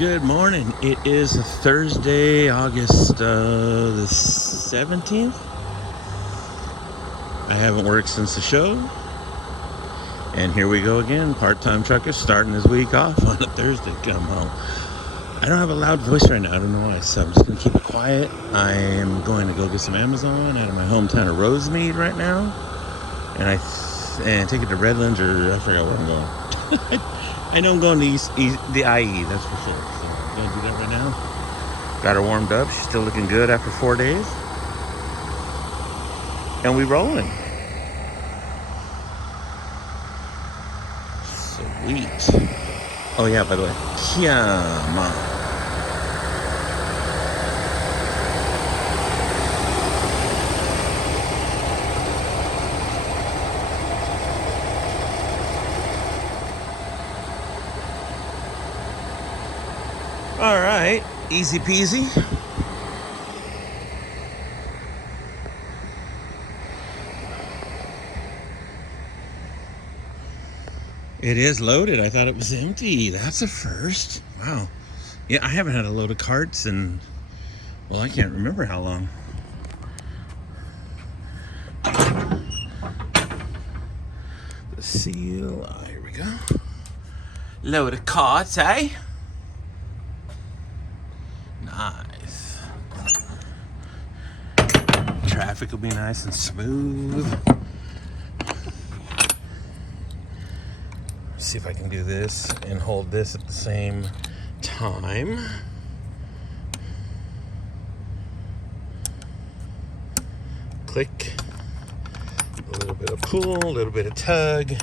Good morning. It is Thursday, August the 17th. I haven't worked since the show. And here we go again. Part-time trucker starting his week off on a Thursday. Come home. I don't have a loud voice right now. I don't know why. So I'm just going to keep it quiet. I am going to go get some Amazon out of my hometown of Rosemead right now. And take it to Redlands, or I forgot where I'm going. I know I'm going to East, the IE, that's for sure. So I'm going to do that right now. Got her warmed up. She's still looking good after 4 days. And we rolling. Sweet. Oh yeah, by the way. Come on. All right, easy peasy. It is loaded. I thought it was empty. That's a first. Wow. Yeah, I haven't had a load of carts in, well, I can't remember how long. The seal. Oh, here we go. Load of carts, eh? Nice. Traffic will be nice and smooth. See if I can do this and hold this at the same time. Click. A little bit of pull, a little bit of tug.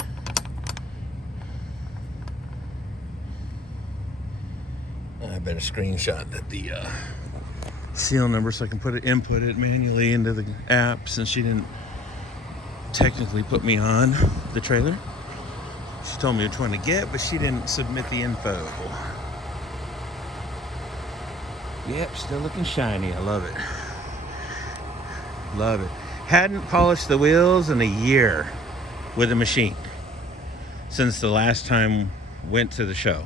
I better screenshot the seal number so I can input it manually into the app, since she didn't technically put me on the trailer. She told me which one to get, but she didn't submit the info. Yep, still looking shiny. I love it. Love it. Hadn't polished the wheels in a year with a machine since the last time went to the show.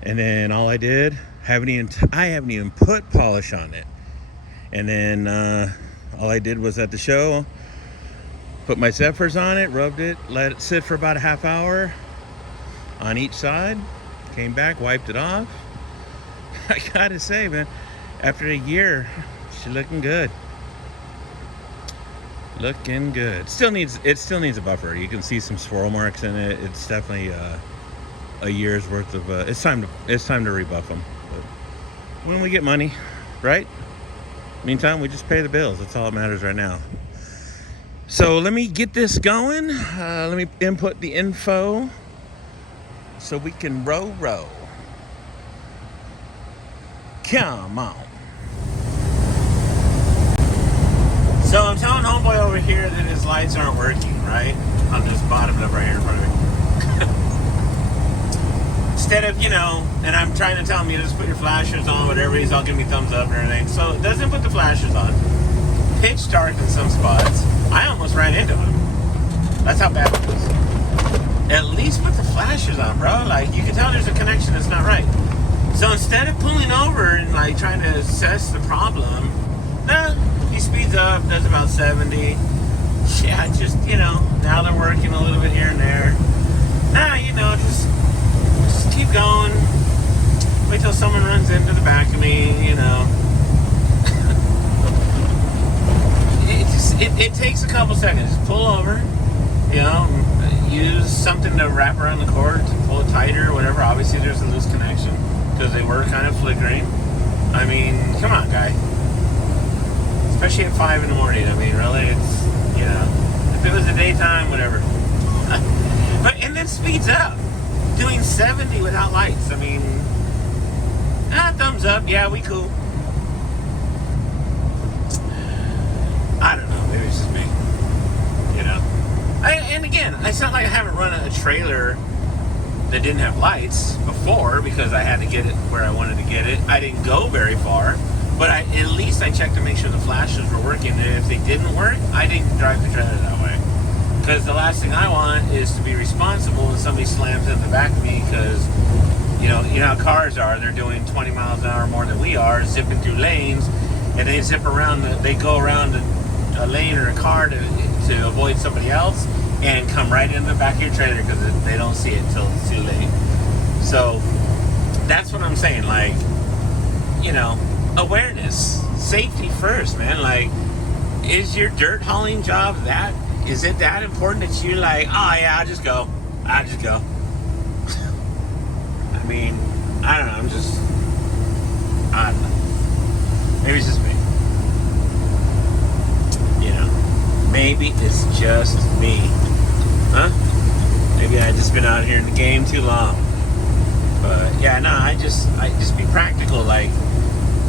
And then all I did, I haven't even put polish on it. And then all I did was at the show, put my Zephyrs on it, rubbed it, let it sit for about a half hour on each side, came back, wiped it off. I gotta say, man, after a year, she's looking good. Looking good. It still needs a buffer. You can see some swirl marks in it. It's definitely a year's worth of it's time to rebuff them. But when we get money, right? Meantime, we just pay the bills. That's all that matters right now. So let me get this going. Let me input the info so we can row. Come on. So I'm telling homeboy over here that his lights aren't working, right? I'm just bottoming up right here in front of me. Instead of, and I'm trying to tell him, just put your flashers on, whatever, he's all giving me thumbs up and everything. So it doesn't put the flashers on. Pitch dark in some spots. I almost ran into him. That's how bad it was. At least put the flashers on, bro. Like, you can tell there's a connection that's not right. So instead of pulling over and like trying to assess the problem, he speeds up, does about 70. Yeah, just, now they're working a little bit here and there. Just keep going. Wait till someone runs into the back of me, It takes a couple seconds. Just pull over, use something to wrap around the cord to pull it tighter or whatever. Obviously, there's a loose connection because they were kind of flickering. I mean, come on, guy. Especially at 5 in the morning. I mean, really, it's, if it was the daytime, whatever. And then speeds up. Doing 70 without lights. I mean, thumbs up. Yeah, we cool. I don't know. Maybe it's just me. And again, it's not like I haven't run a trailer that didn't have lights before because I had to get it where I wanted to get it. I didn't go very far, but at least I checked to make sure the flashes were working. And if they didn't work, I didn't drive the trailer that way. Because the last thing I want is to be responsible when somebody slams in the back of me because You know how cars are. They're doing 20 miles an hour more than we are, zipping through lanes, and they zip around. They go around a lane or a car to avoid somebody else, and come right into the back of your trailer because they don't see it till it's too late. So that's what I'm saying. Like, awareness, safety first, man. Like, is your dirt hauling job is it that important that you're like, oh yeah, I'll just go. I mean, I don't know. I don't know. Maybe it's just me. Maybe it's just me. Huh? Maybe I just been out here in the game too long. But yeah, no, I just be practical. Like,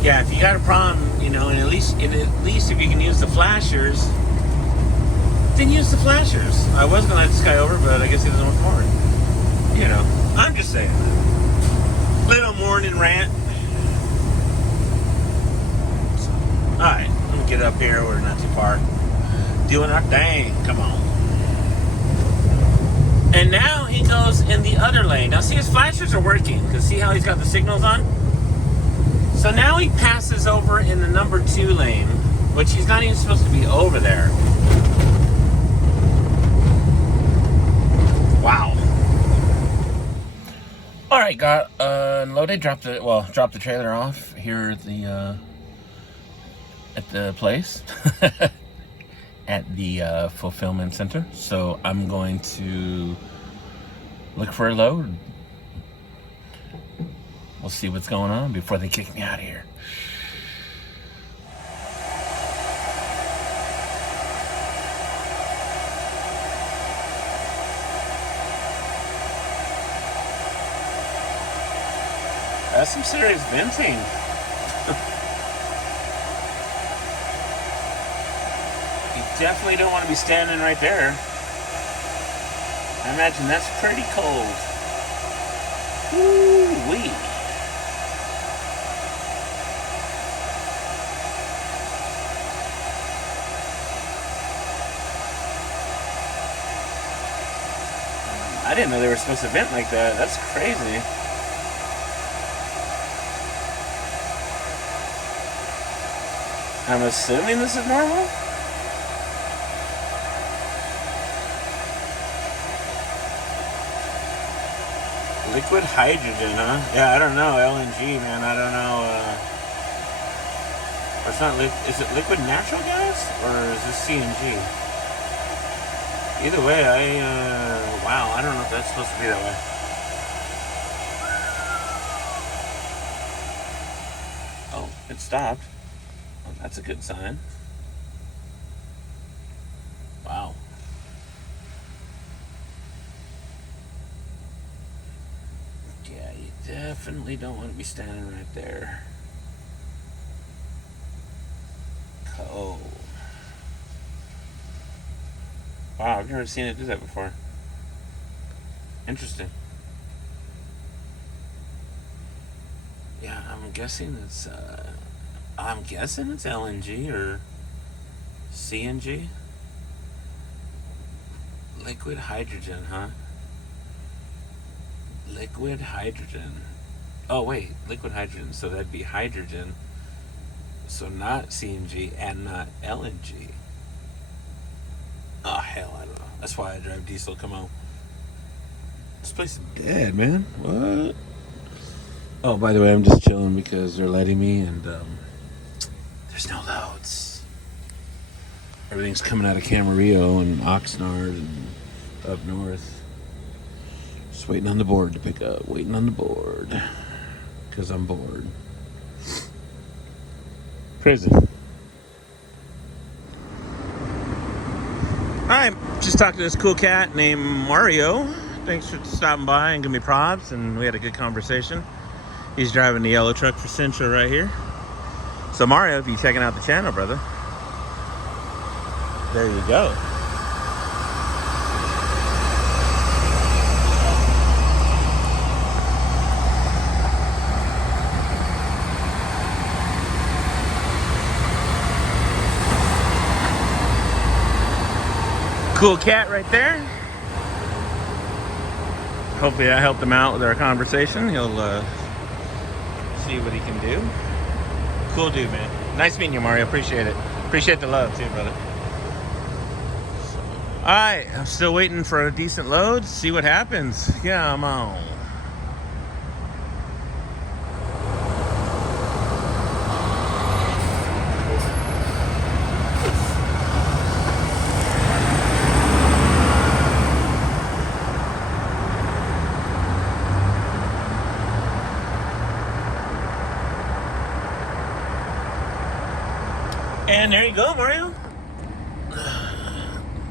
yeah, if you got a problem, and at least if you can use the flashers, then use the flashers. I was gonna let this guy over, but I guess he doesn't want more. I'm just saying. Little morning rant. All right, let me get up here. We're not too far. Doing our thing. Come on. And now he goes in the other lane. Now see, his flashers are working. Because see how he's got the signals on? So now he passes over in the number 2 lane, which he's not even supposed to be over there. Wow. All right, got unloaded. Dropped the trailer off here at the place. At the fulfillment center. So I'm going to look for a load. We'll see what's going on before they kick me out of here. That's some serious venting. Definitely don't want to be standing right there. I imagine that's pretty cold. Woo-wee. I didn't know they were supposed to vent like that. That's crazy. I'm assuming this is normal? Liquid hydrogen, huh? Yeah, I don't know. LNG, man. I don't know. It's not. Is it liquid natural gas or is this CNG? Either way, wow. I don't know if that's supposed to be that way. Oh, it stopped. Well, that's a good sign. Wow. Yeah, you definitely don't want to be standing right there. Cold. Wow, I've never seen it do that before. Interesting. Yeah, I'm guessing it's LNG or CNG. Liquid hydrogen, huh? Liquid hydrogen. Oh wait, liquid hydrogen. So that'd be hydrogen. So not CNG and not LNG. Oh hell, I don't know. That's why I drive diesel. Come on. This place is dead, man. What? Oh, by the way, I'm just chilling because they're letting me, and there's no loads. Everything's coming out of Camarillo and Oxnard and up north. Just waiting on the board to pick up. Waiting on the board. Because I'm bored. Crazy. Alright, just talked to this cool cat named Mario. Thanks for stopping by and giving me props, and we had a good conversation. He's driving the yellow truck for Central right here. So Mario, if you're checking out the channel, brother, there you go. Cool cat right there. hopefully that helped him out with our conversation. He'll see what he can do. Cool dude, man. Nice meeting you, Mario. Appreciate it. Appreciate the love too, brother. All right, I'm still waiting for a decent load. See what happens. Yeah, I'm on. And there you go, Mario.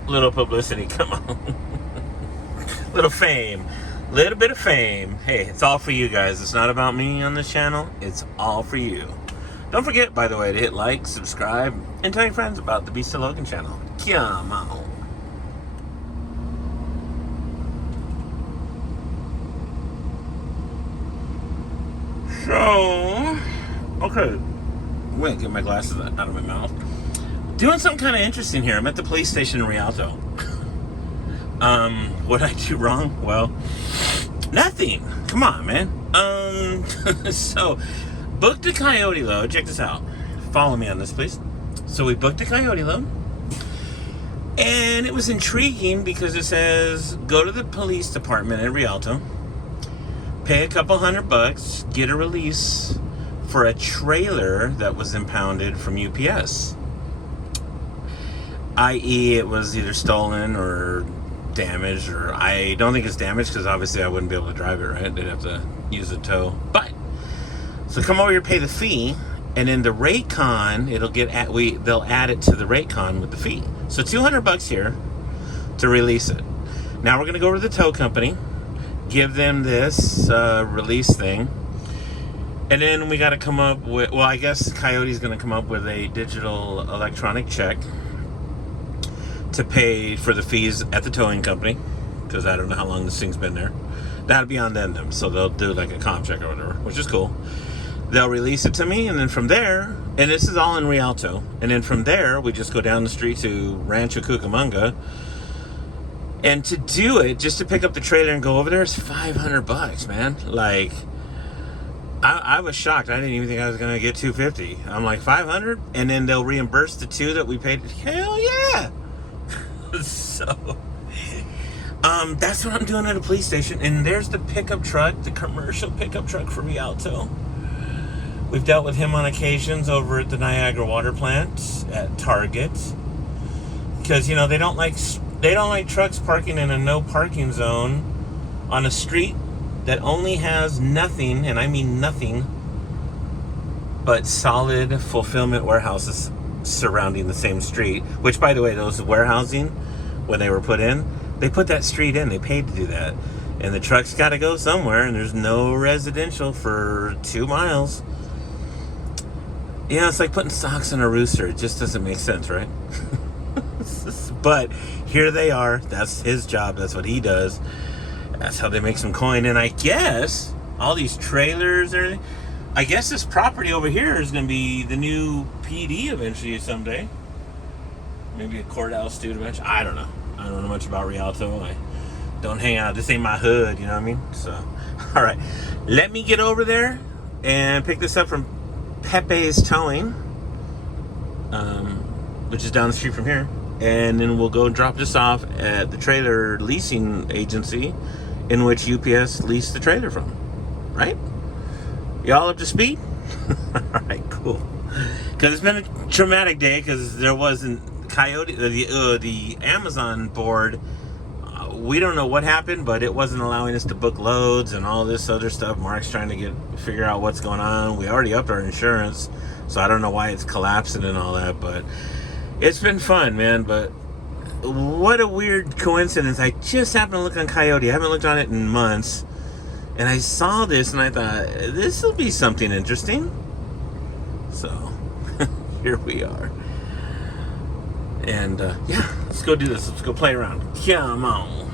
Little publicity, come on. Little fame. Little bit of fame. Hey, it's all for you guys. It's not about me on this channel. It's all for you. Don't forget, by the way, to hit like, subscribe, and tell your friends about the Beast of Logan channel. Come on. So, okay. Wait, get my glasses out of my mouth. Doing something kind of interesting here. I'm at the police station in Rialto. What did I do wrong? Well, nothing. Come on, man. So, booked a coyote load. Check this out. Follow me on this, please. So we booked a coyote load. And it was intriguing because it says, go to the police department in Rialto, pay a couple $100, get a release for a trailer that was impounded from UPS. i.e. it was either stolen or damaged, or I don't think it's damaged because obviously I wouldn't be able to drive it, right? They'd have to use a tow. But, so come over here, pay the fee, and in the rate con, they'll add it to the rate con with the fee. So $200 here to release it. Now we're gonna go over to the tow company, give them this release thing, and then we got to come up with, well, I guess Coyote's going to come up with a digital electronic check to pay for the fees at the towing company, because I don't know how long this thing's been there. That'll be on them, so they'll do like a comp check or whatever, which is cool. They'll release it to me, and then from there, and this is all in Rialto, and then from there, we just go down the street to Rancho Cucamonga, and to do it, just to pick up the trailer and go over there, is $500, man. Like, I was shocked. I didn't even think I was going to get $250. I'm like, $500? And then they'll reimburse the $2 that we paid. Hell yeah! So, that's what I'm doing at a police station. And there's the pickup truck, the commercial pickup truck for Rialto. We've dealt with him on occasions over at the Niagara Water Plant, at Target. Because, you know, they don't like trucks parking in a no parking zone on a street that only has nothing, and I mean nothing, but solid fulfillment warehouses surrounding the same street. Which, by the way, those warehousing, when they were put in, they put that street in. They paid to do that. And the truck's got to go somewhere, and there's no residential for 2 miles. Yeah, it's like putting socks on a rooster. It just doesn't make sense, right? But here they are. That's his job. That's what he does. That's how they make some coin. And I guess all these trailers are, I guess this property over here is going to be the new PD eventually someday. Maybe a courthouse dude eventually. I don't know. I don't know much about Rialto. I don't hang out. This ain't my hood, you know what I mean? So, all right. Let me get over there and pick this up from Pepe's Towing, which is down the street from here. And then we'll go and drop this off at the trailer leasing agency in which UPS leased the trailer from. Right? Y'all up to speed? All right, cool. Because it's been a traumatic day because there wasn't the Amazon board. We don't know what happened, but it wasn't allowing us to book loads and all this other stuff. Mark's trying to figure out what's going on. We already upped our insurance, so I don't know why it's collapsing and all that, but it's been fun, man. But what a weird coincidence. I just happened to look on Coyote. I haven't looked on it in months. And I saw this and I thought, this will be something interesting. So, here we are. And, yeah, let's go do this. Let's go play around. Come on.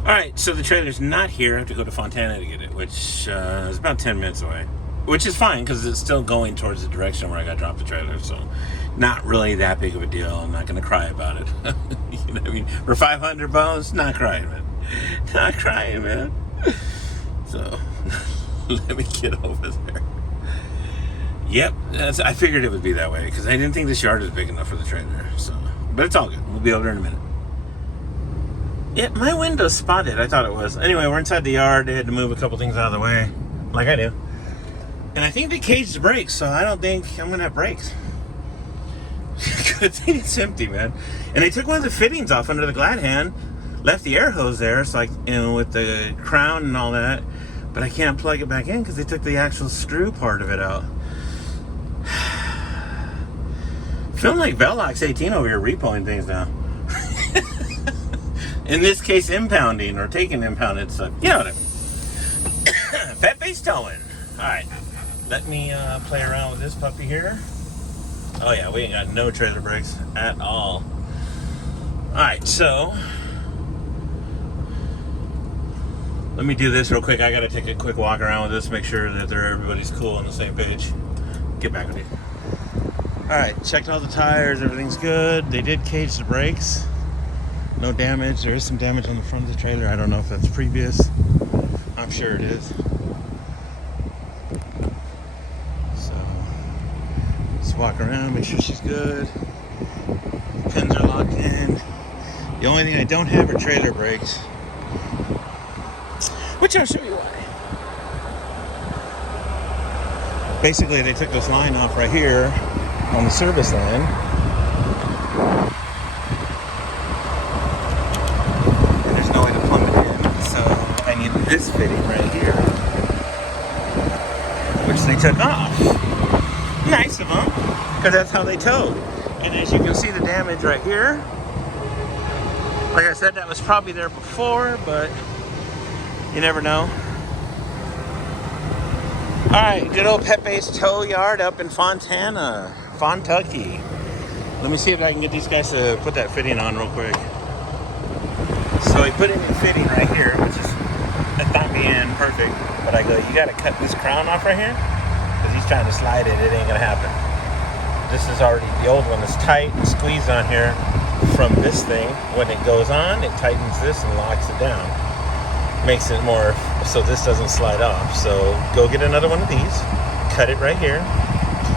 Alright, so the trailer's not here. I have to go to Fontana to get it, which is about 10 minutes away. Which is fine, because it's still going towards the direction where I got to drop the trailer. So, Not really that big of a deal. I'm not gonna cry about it. You know what I mean? For 500 bones, not crying, man. Not crying, man. So let me get over there. Yep, I figured it would be that way because I didn't think this yard was big enough for the trailer. So, but it's all good. We'll be over there in a minute. Yeah, my window's spotted. I thought it was. Anyway, we're inside the yard. They had to move a couple things out of the way, like I do. And I think they caged the brakes, so I don't think I'm gonna have brakes. Good thing it's empty, man. And they took one of the fittings off under the glad hand, left the air hose there, so with the crown and all that. But I can't plug it back in because they took the actual screw part of it out. Feeling like Velox 18 over here repoing things now. In this case, impounding or taking impounded stuff. You know what I mean. Pet base towing. Alright. Let me play around with this puppy here. Oh yeah, we ain't got no trailer brakes at all. Alright, so let me do this real quick. I gotta take a quick walk around with this, make sure that everybody's cool on the same page. Get back with you. Alright, checked all the tires, everything's good. They did cage the brakes. No damage. There is some damage on the front of the trailer. I don't know if that's previous. I'm sure it is. So, just walk around, make sure she's good. Pins are locked in. The only thing I don't have are trailer brakes, which I'll show you why. Basically, they took this line off right here on the service line. And there's no way to plumb it in, so I need this fitting right here, which they took off. Nice of them, because that's how they towed. And as you can see, the damage right here. Like I said, that was probably there before, but you never know. Alright, good old Pet Base Tow Yard up in Fontana, Fontucky. Let me see if I can get these guys to put that fitting on real quick. So he put in the fitting right here, which is, that thought me in perfect. But I go, you gotta cut this crown off right here? Because he's trying to slide it, it ain't gonna happen. This is already, the old one is tight and squeezed on here from this thing. When it goes on, it tightens this and locks it down. Makes it more, so this doesn't slide off. So go get another one of these, cut it right here.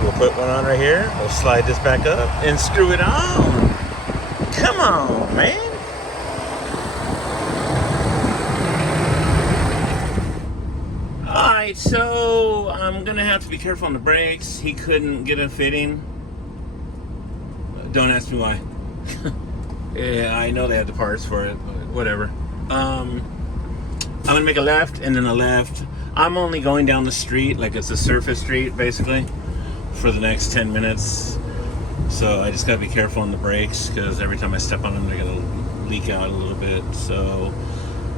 We'll put one on right here. We'll slide this back up and screw it on. Come on, man. Alright, so I'm gonna have to be careful on the brakes. He couldn't get a fitting. Don't ask me why. Yeah, I know they had the parts for it, but whatever. I'm gonna make a left and then a left. I'm only going down the street, like it's a surface street basically, for the next 10 minutes. So I just gotta be careful on the brakes because every time I step on them, they're gonna leak out a little bit. So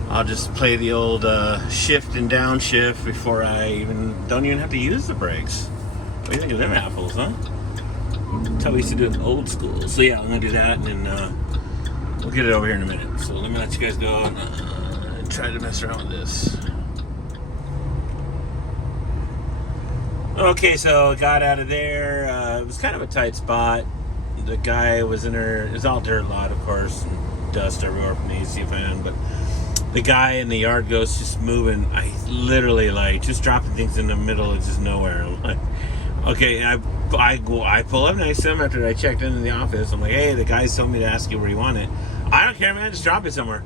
I'll just play the old shift and downshift before I don't even have to use the brakes. What do you think of them apples, huh? That's how we used to do it in old school. So yeah, I'm gonna do that and then we'll get it over here in a minute. So let me let you guys go and try to mess around with this. Okay, so I got out of there. It was kind of a tight spot. The guy was in there. It's all dirt lot, of course, and dust everywhere from the AC fan. But the guy in the yard goes just moving. I literally like just dropping things in the middle of just nowhere. I'm like, okay, I pull up next to him after I checked into the office. I'm like, hey, the guys told me to ask you where you want it. I don't care, man. Just drop it somewhere.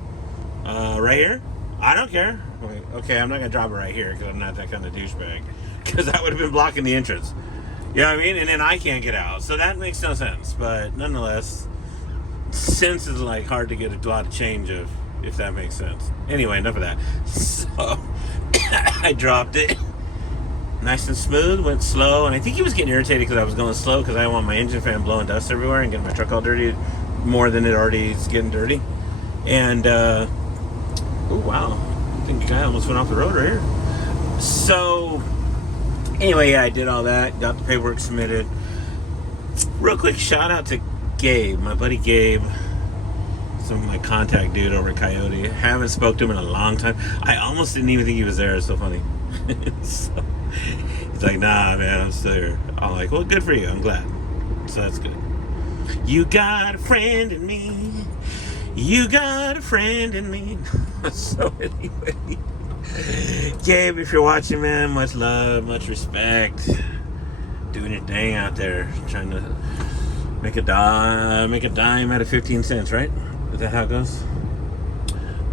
Right here? I don't care. I'm like, okay, I'm not gonna drop it right here because I'm not that kind of douchebag. Because that would have been blocking the entrance. You know what I mean? And then I can't get out. So that makes no sense. But nonetheless, sense is like hard to get a lot of change of, if that makes sense. Anyway, enough of that. So I dropped it. Nice and smooth, went slow. And I think he was getting irritated because I was going slow because I didn't want my engine fan blowing dust everywhere and getting my truck all dirty more than it already is getting dirty. And, oh wow. I think the guy almost went off the road right here. So anyway, yeah, I did all that, got the paperwork submitted. Real quick shout out to Gabe, my buddy Gabe, some of my contact dude over at Coyote. Haven't spoke to him in a long time. I almost didn't even think he was there. It's so funny. So, he's like, nah, man, I'm still here. I'm like, well, good for you. I'm glad. So that's good. You got a friend in me. You got a friend in me. So anyway, Gabe, if you're watching, man, much love, much respect. Doing your thing out there, trying to make a dime out of 15 cents, right? Is that how it goes?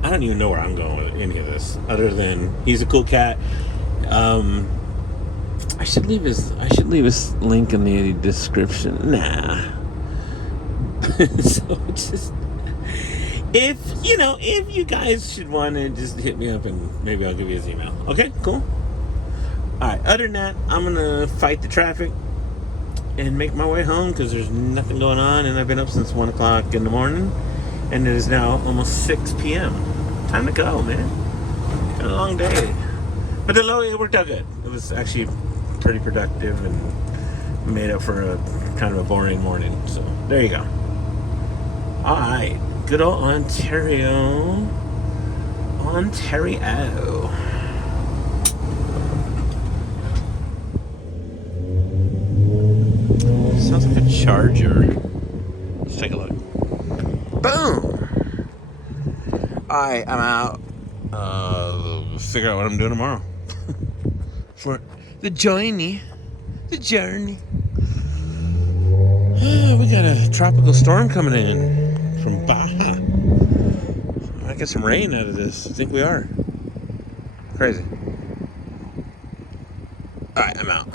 I don't even know where I'm going with any of this, other than he's a cool cat. I should leave his link in the description. Nah. So just if you guys should want to just hit me up and maybe I'll give you his email. Okay, cool. All right. Other than that, I'm gonna fight the traffic and make my way home because there's nothing going on, and I've been up since 1 o'clock in the morning, and it is now almost 6 p.m. Time to go, man. Got a long day, but it worked out good. It was actually pretty productive and made up for a kind of a boring morning. So there you go. All right, good old Ontario. Sounds like a charger. Let's take a look. Boom! Alright, I'm out. Figure out what I'm doing tomorrow. For the journey. We got a tropical storm coming in from Baja. I get some rain out of this. I think we are. Crazy. Alright, I'm out.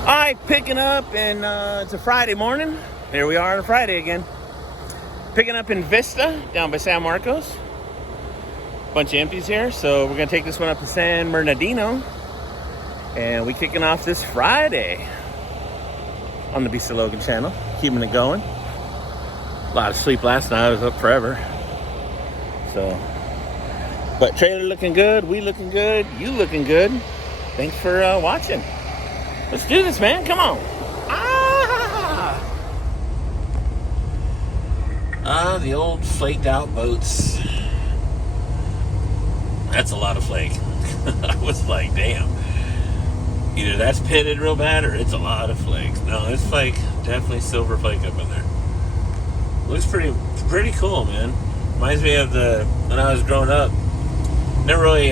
Alright, picking up, and it's a Friday morning. Here we are on a Friday again. Picking up in Vista, down by San Marcos. Bunch of empties here, so we're gonna take this one up to San Bernardino. And we kicking off this Friday on the Beast of Logan channel, keeping it going. A lot of sleep last night, I was up forever. So, but trailer looking good, we looking good, you looking good. Thanks for watching. Let's do this, man. Come on. The old flaked out boats. That's a lot of flake. I was like, damn. Either that's pitted real bad or it's a lot of flakes. No, it's flake. Definitely silver flake up in there. Looks pretty cool, man. Reminds me of when I was growing up. Never really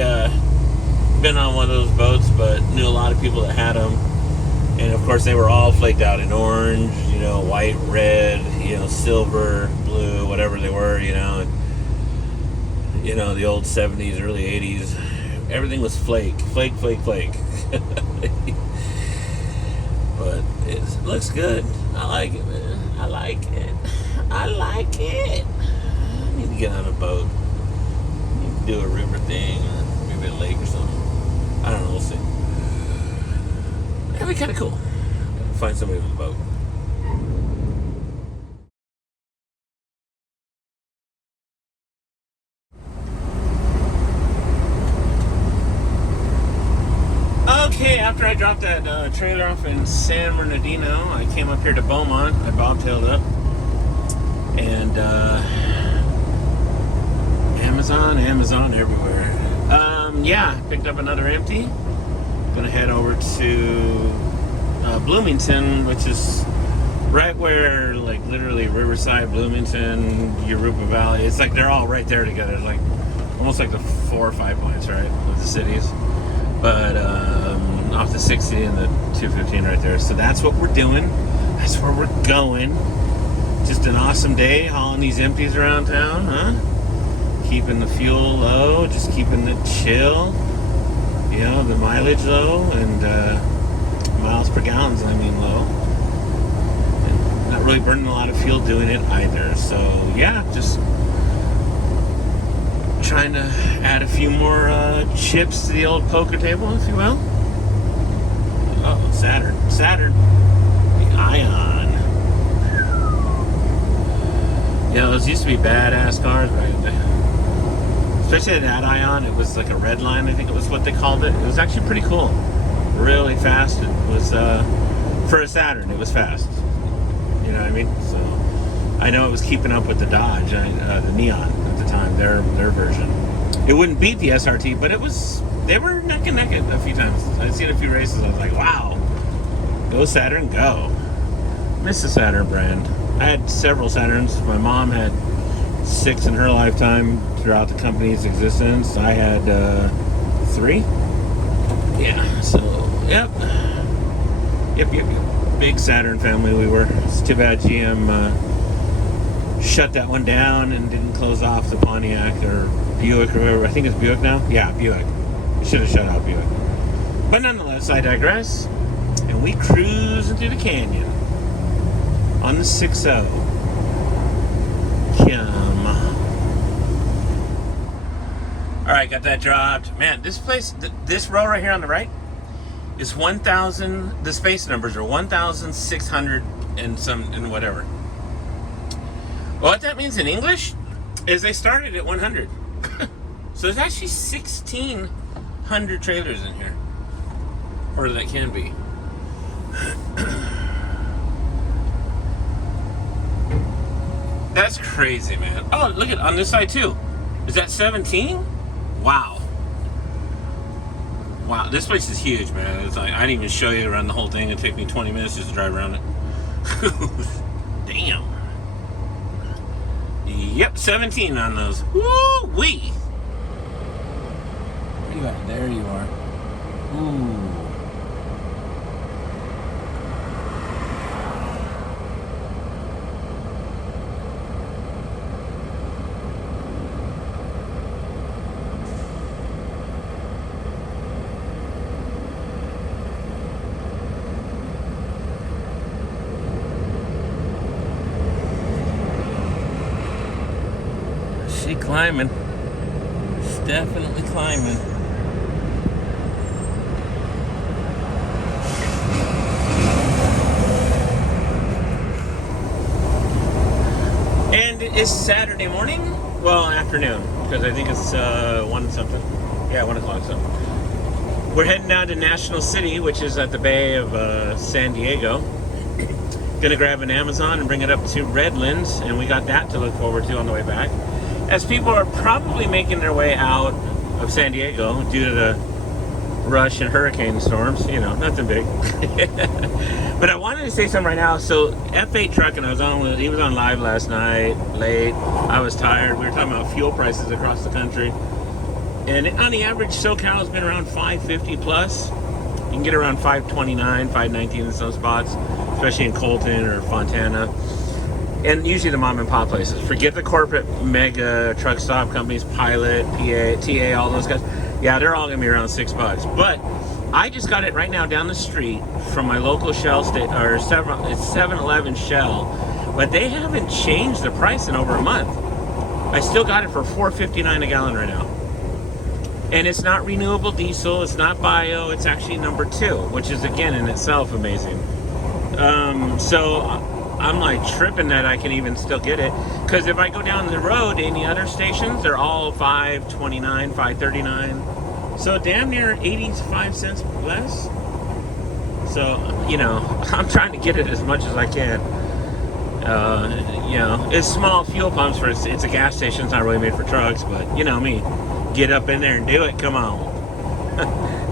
been on one of those boats, but knew a lot of people that had them. And of course, they were all flaked out in orange, white, red, silver, blue, whatever they were, and, the old 70s, early 80s. Everything was flake. But it looks good. I like it, man. I like it. I need to get on a boat. Need to do a river thing, or maybe a lake or something. I don't know. We'll see. That'd be kind of cool. Find somebody with a boat. Okay, after I dropped that trailer off in San Bernardino, I came up here to Beaumont. I bobtailed up. And Amazon everywhere. Picked up another empty. Gonna head over to Bloomington, which is right where, like, literally Riverside, Bloomington, Yoruba Valley. It's like they're all right there together, like almost like the 4 or 5 points, right, of the cities. But off the 60 and the 215 right there. So that's what we're doing. That's where we're going. Just an awesome day hauling these empties around town, huh? Keeping the fuel low, just keeping it chill. The mileage low, and miles per gallons, low. And not really burning a lot of fuel doing it either. So, just trying to add a few more chips to the old poker table, if you will. Oh, Saturn. The Ion. Those used to be badass cars, right? Especially that Ion, it was like a red line, I think it was what they called it. It was actually pretty cool. Really fast. It was, for a Saturn, it was fast. You know what I mean? So, I know it was keeping up with the Dodge, the Neon at the time, their version. It wouldn't beat the SRT, but they were neck and neck a few times. I'd seen a few races, I was like, wow. Go Saturn, go. This is a Saturn brand. I had several Saturns. My mom had 6 in her lifetime throughout the company's existence. I had 3. Yeah, so, yep. Yep. Big Saturn family we were. It's too bad GM shut that one down and didn't close off the Pontiac or Buick or whatever. I think it's Buick now? Yeah, Buick. It should have shut out Buick. But nonetheless, I digress. And we cruise into the canyon on the 6-0. Alright, got that dropped. Man, this place, this row right here on the right is 1,000. The space numbers are 1,600 and some and whatever. Well, what that means in English is they started at 100. So there's actually 1,600 trailers in here. Or that can be. That's crazy, man. Oh, look at on this side too. Is that 17? Wow. Wow, this place is huge, man. It's like, I didn't even show you around the whole thing. It'd take me 20 minutes just to drive around it. Damn. Yep, 17 on those. Woo-wee. Where you at? There you are. Ooh. She climbing. It's definitely climbing. And it's Saturday morning. Well, afternoon, because I think it's 1 something. Yeah, 1 o'clock something. We're heading down to National City, which is at the Bay of San Diego. Gonna grab an Amazon and bring it up to Redlands, and we got that to look forward to on the way back. As people are probably making their way out of San Diego due to the rush and hurricane storms, you know, nothing big. But I wanted to say something right now. So F8 Trucking, I was on with, he was on live last night, late. I was tired. We were talking about fuel prices across the country. And on the average, SoCal has been around 550 plus. You can get around 529, 519 in some spots, especially in Colton or Fontana. And usually the mom and pop places. Forget the corporate mega truck stop companies, Pilot, PA, TA, all those guys. Yeah, they're all gonna be around $6. But I just got it right now down the street from my local Shell state or 7-Eleven Shell, but they haven't changed the price in over a month. I still got it for $4.59 a gallon right now. And it's not renewable diesel, it's not bio, it's actually number 2, which is again in itself amazing. So I'm like tripping that I can even still get it, because if I go down the road to any other stations, they're all $5.29, $5.39, so damn near 85 cents less. So, you know, I'm trying to get it as much as I can. You know, it's small fuel pumps for it's a gas station. It's not really made for trucks, but you know me, get up in there and do it. Come on.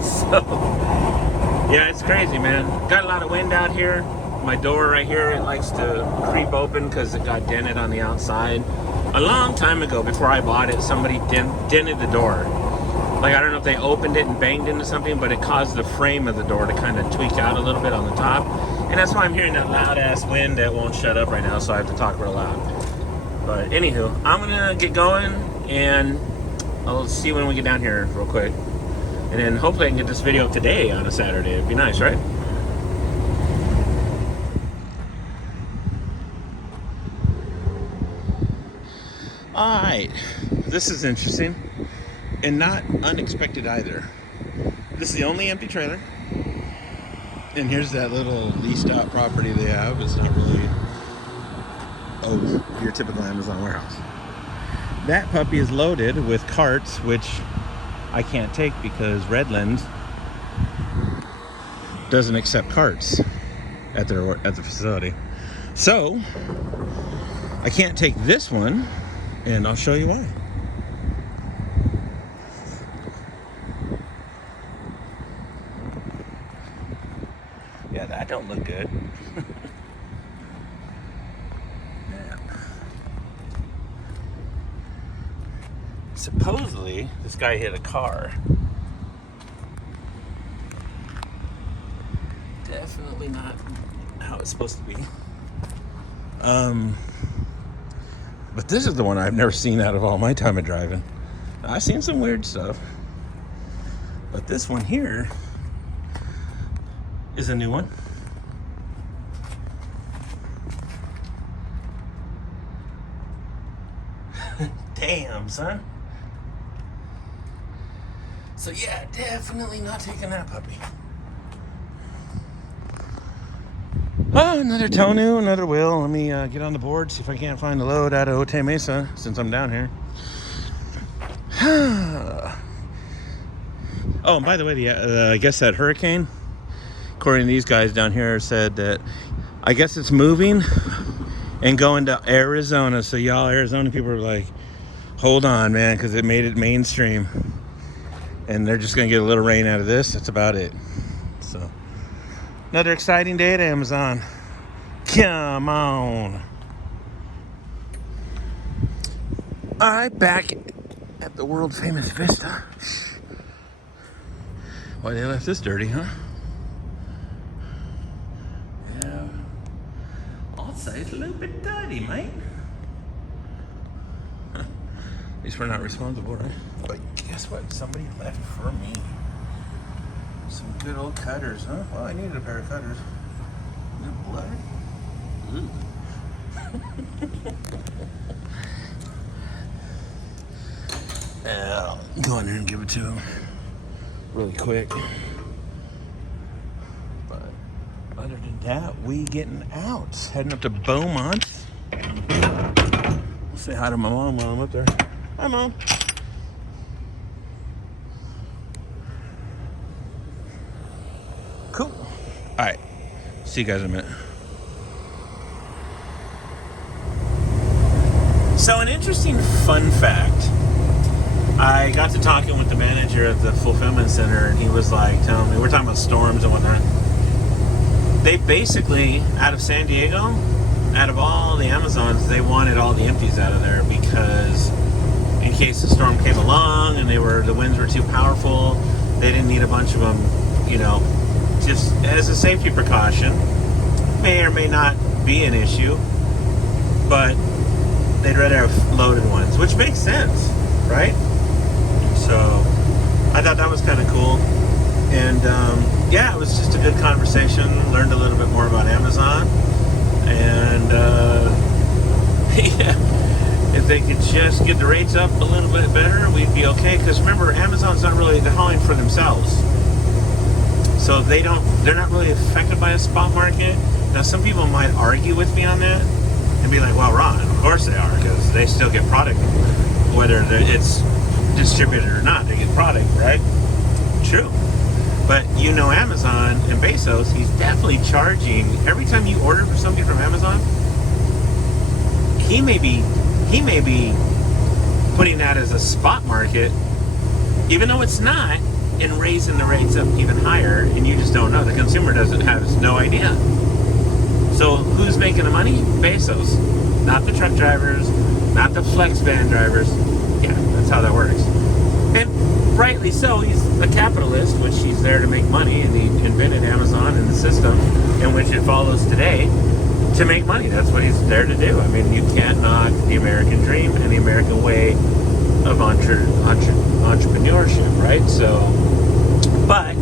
So yeah, it's crazy, man. Got a lot of wind out here. My door right here, it likes to creep open because it got dented on the outside. A long time ago, before I bought it, somebody dented the door. Like, I don't know if they opened it and banged into something, but it caused the frame of the door to kind of tweak out a little bit on the top. And that's why I'm hearing that loud-ass wind that won't shut up right now, so I have to talk real loud. But anywho, I'm gonna get going, and I'll see when we get down here real quick. And then hopefully I can get this video today on a Saturday. It'd be nice, right? Alright, this is interesting and not unexpected either. This is the only empty trailer, and here's that little leased out property they have. It's not really your typical Amazon warehouse. That puppy is loaded with carts, which I can't take because Redlands doesn't accept carts at the facility. So I can't take this one, and I'll show you why. Yeah, that don't look good. supposedly this guy hit a car. Definitely not how it's supposed to be. But this is the one I've never seen out of all my time of driving. I've seen some weird stuff, but this one here is a new one. Damn, son. So yeah, definitely not taking that puppy. Oh, another tow new, another wheel. Let me get on the board, see if I can't find the load out of Otay Mesa since I'm down here. Oh, and by the way, I guess that hurricane, according to these guys down here, said that I guess it's moving and going to Arizona. So y'all Arizona people are like, hold on, man, because it made it mainstream. And they're just going to get a little rain out of this. That's about it. So, another exciting day at Amazon. Come on. All right, back at the world famous Vista. Why they left this dirty, huh? Yeah. I'll say it's a little bit dirty, mate. At least we're not responsible, right? But guess what? Somebody left for me. Some good old cutters, huh? Well, I needed a pair of cutters. Is it blood? I'll go in there and give it to him really quick. But other than that, we getting out. Heading up to Beaumont. I'll say hi to my mom while I'm up there. Hi, Mom. Cool. All right. See you guys in a minute. So an interesting fun fact. I got to talking with the manager at the fulfillment center, and he was like telling me, we're talking about storms and whatnot. They basically, out of San Diego, out of all the Amazons, they wanted all the empties out of there because in case the storm came along and the winds were too powerful, they didn't need a bunch of them, just as a safety precaution. May or may not be an issue, but they'd rather have loaded ones, which makes sense, right? So I thought that was kind of cool. And yeah, it was just a good conversation. Learned a little bit more about Amazon. And yeah, if they could just get the rates up a little bit better, we'd be okay. Because remember, Amazon's not really, they're hauling for themselves. So they're not really affected by a spot market. Now, some people might argue with me on that and be like, well, Ron, of course they are, because they still get product, whether it's distributed or not, they get product, right? True. But Amazon and Bezos, he's definitely charging, every time you order for something from Amazon, he may be putting that as a spot market, even though it's not, and raising the rates up even higher, and you just don't know. The consumer has no idea. So who's making the money? Bezos. Not the truck drivers, not the flex van drivers. Yeah, that's how that works. And rightly so, he's a capitalist, which he's there to make money, and he invented Amazon and the system in which it follows today to make money. That's what he's there to do. I mean, you can't knock the American dream and the American way of entrepreneurship, right? So, but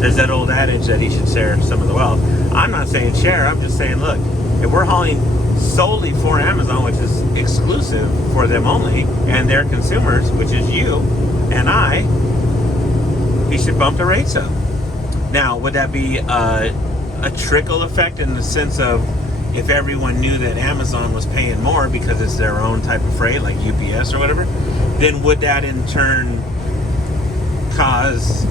there's that old adage that he should share some of the wealth. I'm not saying share, I'm just saying, look, if we're hauling solely for Amazon, which is exclusive for them only, and their consumers, which is you and I, he should bump the rates up. Now, would that be a trickle effect in the sense of if everyone knew that Amazon was paying more because it's their own type of freight, like UPS or whatever, then would that in turn cause,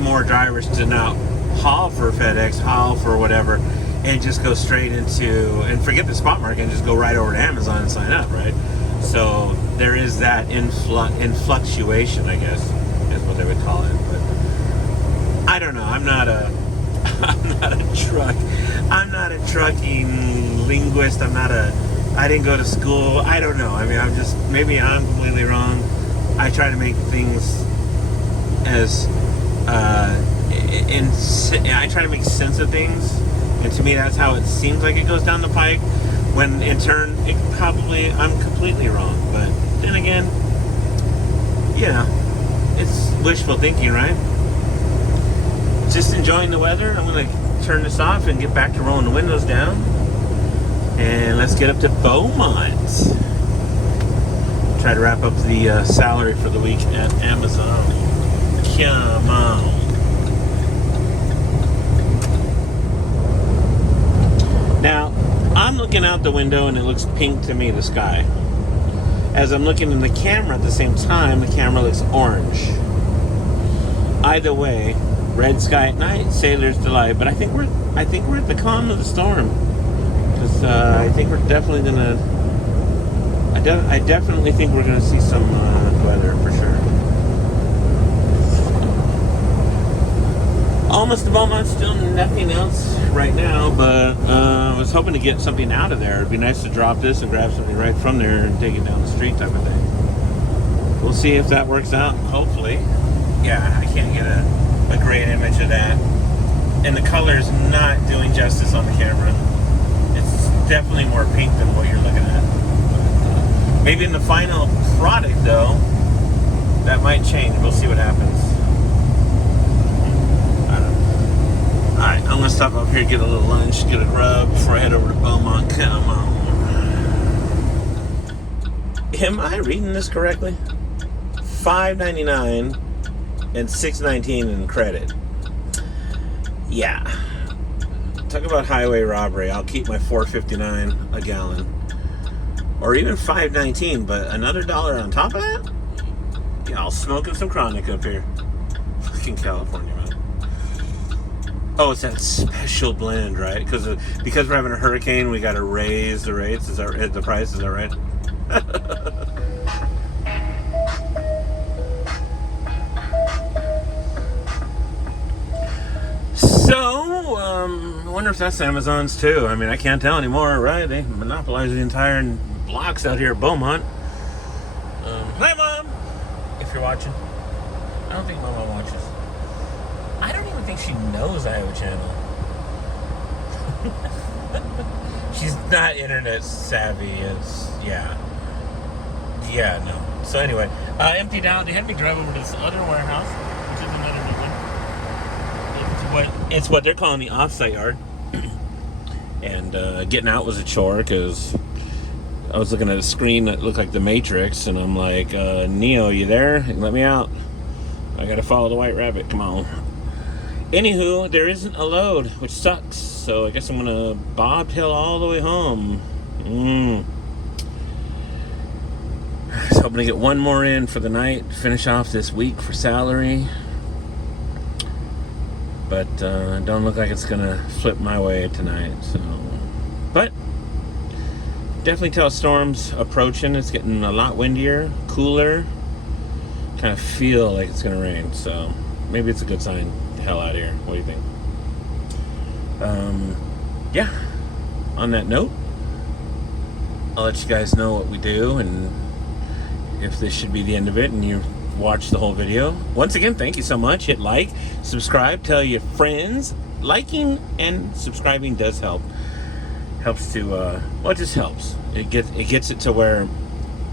more drivers to not haul for FedEx, haul for whatever, and just go straight into, and forget the spot market and just go right over to Amazon and sign up, right? So there is that influctuation, I guess, is what they would call it. But I don't know. I'm not a trucking linguist. I'm not a I didn't go to school. I don't know. I mean, maybe I'm completely wrong. I try to make things as, I try to make sense of things. And to me, that's how it seems like it goes down the pike. When in turn, I'm completely wrong. But then again, it's wishful thinking, right? Just enjoying the weather. I'm going to turn this off and get back to rolling the windows down. And let's get up to Beaumont. Try to wrap up the salary for the week at Amazon. Come on. Now, I'm looking out the window and it looks pink to me, the sky. As I'm looking in the camera at the same time, the camera looks orange. Either way, red sky at night, sailor's delight. But I think we're at the calm of the storm. Because I think we're definitely gonna. I definitely think we're gonna see some weather for sure. Almost to Beaumont, still nothing else right now, but I was hoping to get something out of there. It'd be nice to drop this and grab something right from there and take it down the street type of thing. We'll see if that works out, hopefully. Yeah, I can't get a great image of that. And the color's not doing justice on the camera. It's definitely more pink than what you're looking at. Maybe in the final product, though, that might change. We'll see what happens. Alright, I'm going to stop up here, get a little lunch, get a grub before I head over to Beaumont. Come on. Am I reading this correctly? $5.99 and $6.19 in credit. Yeah. Talk about highway robbery. I'll keep my $4.59 a gallon. Or even $5.19, but another $1 on top of that? Yeah, I'll smoking some chronic up here. Fucking California, man. Oh, it's that special blend, right? Because we're having a hurricane, we got to raise the rates. The price? Is that right? So, I wonder if that's Amazon's too. I mean, I can't tell anymore, right? They monopolize the entire blocks out here at Beaumont. Hi, Mom! If you're watching. I don't think my mom watches. I don't even think she knows I have a channel. She's not internet savvy. Yeah, no. So anyway, emptied out. They had me drive over to this other warehouse, which is another new one. It's what they're calling the off-site yard. And getting out was a chore because I was looking at a screen that looked like the Matrix, and I'm like, Neo, you there? Let me out. I gotta follow the white rabbit. Come on. Anywho, there isn't a load, which sucks. So I guess I'm gonna bobtail all the way home. I was hoping to get one more in for the night, finish off this week for salary. But don't look like it's gonna flip my way tonight. So, but definitely tell storm's approaching. It's getting a lot windier, cooler. Kind of feel like it's gonna rain. So maybe it's a good sign. Hell out of here. What do you think? Yeah. On that note, I'll let you guys know what we do and if this should be the end of it and you watch the whole video. Once again, thank you so much. Hit like, subscribe, tell your friends. Liking and subscribing does help. Helps to well, it just helps. It gets it to where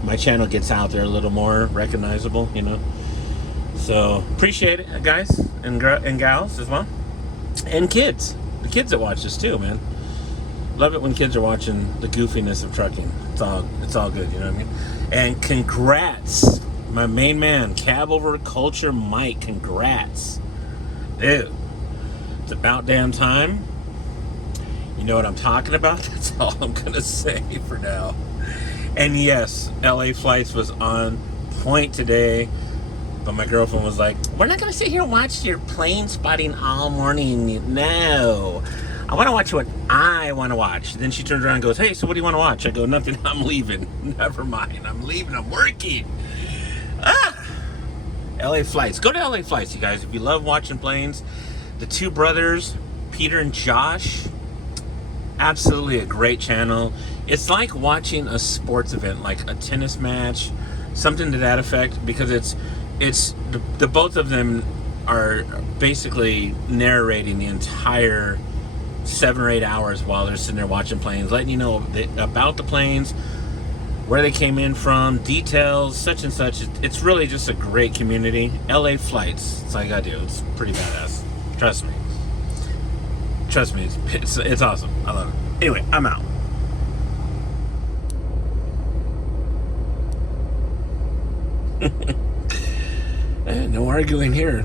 my channel gets out there a little more recognizable, you know. So appreciate it, guys and gals as well, and kids. The kids that watch this too, man. Love it when kids are watching the goofiness of trucking. It's all good, you know what I mean? And congrats, my main man, Cab Over Culture Mike. Congrats, dude. It's about damn time. You know what I'm talking about? That's all I'm gonna say for now. And yes, LA Flights was on point today. But my girlfriend was like, we're not going to sit here and watch your plane spotting all morning. No. I want to watch what I want to watch. Then she turns around and goes, hey, so what do you want to watch? I go, nothing. I'm leaving. Never mind. I'm leaving. I'm working. LA Flights. Go to LA Flights, you guys. If you love watching planes. The two brothers, Peter and Josh. Absolutely a great channel. It's like watching a sports event, like a tennis match, something to that effect, because it's the both of them are basically narrating the entire 7 or 8 hours while they're sitting there watching planes, letting you know about the planes, where they came in from, details, such and such. It's really just a great community. LA flights, that's all you gotta do. It's pretty badass. Trust me. It's awesome. I love it. Anyway, I'm out. No arguing here.